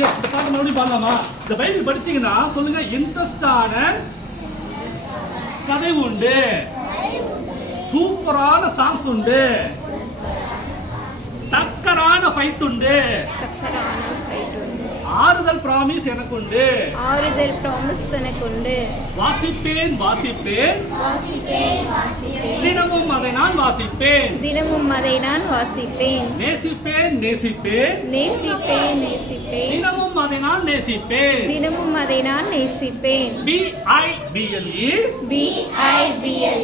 சரி இந்த பாட்டு மறுபடியும் பாடலாமா? இந்த பைபிள் படிச்சீங்கன்னா சொல்லுங்க, இன்ட்ரெஸ்டான கதை உண்டு, சூப்பரான சாங்ஸ் உண்டு, டக்கரான ஃபைட் உண்டு, ஆறுதல் பிராமிஸ் எனக்கு உண்டு, ஆறுதல் ப்ராமிஸ் எனக்கு உண்டு. வாசிப்பேன் வாசிப்பேன் தினமும் அதை நான் வாசிப்பேன், தினமும் அதை நான் வாசிப்பேன். நேசிப்பேன் நேசிப்பேன் நேசிப்பேன் நேசிப்பேன் தினமும் அதை நான் நேசிப்பேன். தினமும் அதை நான் நேசிப்பேன். BIBLE BIBLE BIBLE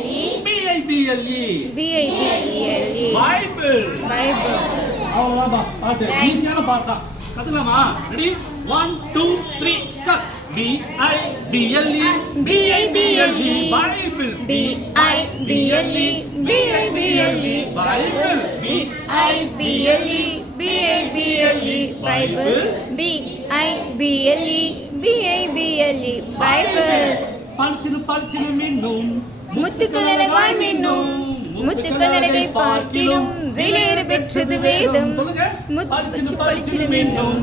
BIBLE Bible. Bible. அவ்வளவுதான் பாட்டு, ஈஸியான பாட்டு தான். கத்துக்கலாமா? Ready 1 2 3 start. BIBLE BIBLE Bible. BIBLE BIBLE Bible. BIBLE BIBLE Bible. BIBLE BIBLE Bible. பளிச்சினு மின்னும் முத்துக்கள் அழகாய் மின்னும், முத்துக்கள் அழகை பார்க்கிலும் வெளியேறு பெற்றது வேதம். பளிச்சிடு மின்னும்,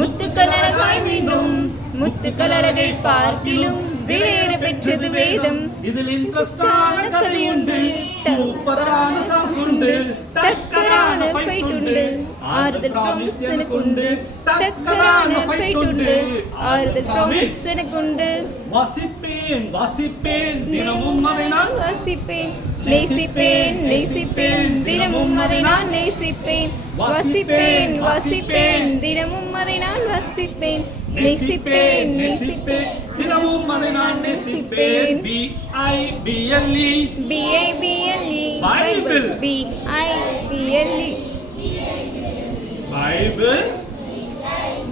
முத்துக்கள் அழகாய் மின்னும், முத்துக்கள் அழகை பார்க்கிலும் வெளியேறு பெற்றது வேதம். இதில் இன்ட்ரெஸ்டான கதை உண்டு, சூப்பரான சாங்ஸ் உண்டு, டக்கரான ஃபைட் உண்டு, ஆறுதல் ப்ராமிஸ் எனக்கு உண்டு. டக்கரான ஃபைட் உண்டு, ஆறுதல் ப்ராமிஸ் எனக்கு உண்டு. வாசிப்பேன் வாசிப்பேன் தினமும் அதை நான் வாசிப்பேன். நேசிப்பேன் நேசிப்பேன் தினமும் அதை நான் நேசிப்பேன். வாசிப்பேன் வாசிப்பேன் தினமும் அதை நான் வாசிப்பேன். நேசிப்பேன் நேசிப்பேன் தினமும் அதை நான் நேசிப்பேன். BIBLE BIBLE Bible. BIBLE Bible.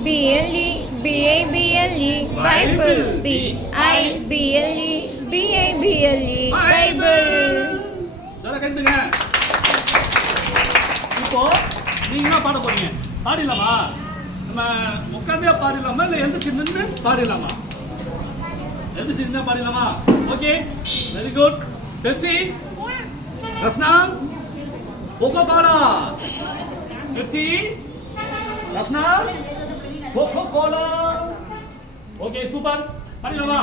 BLE BIBLE Bible. BIBLE BIBLE Bible. ஜர கைதுங்க. இப்போ நீங்க என்ன பாட போறீங்க? பாடிடலாமா? நம்ம உட்கார்ந்தே பாடிடலாமா இல்ல எந்த சின்ன பாடிடலாமா? எந்த சின்ன பாடிடலாமா? Okay, very good. Pepsi, Rasna, Coca Cola. Pepsi, Rasna, Coca Cola. Okay, super. பாடிடலாமா?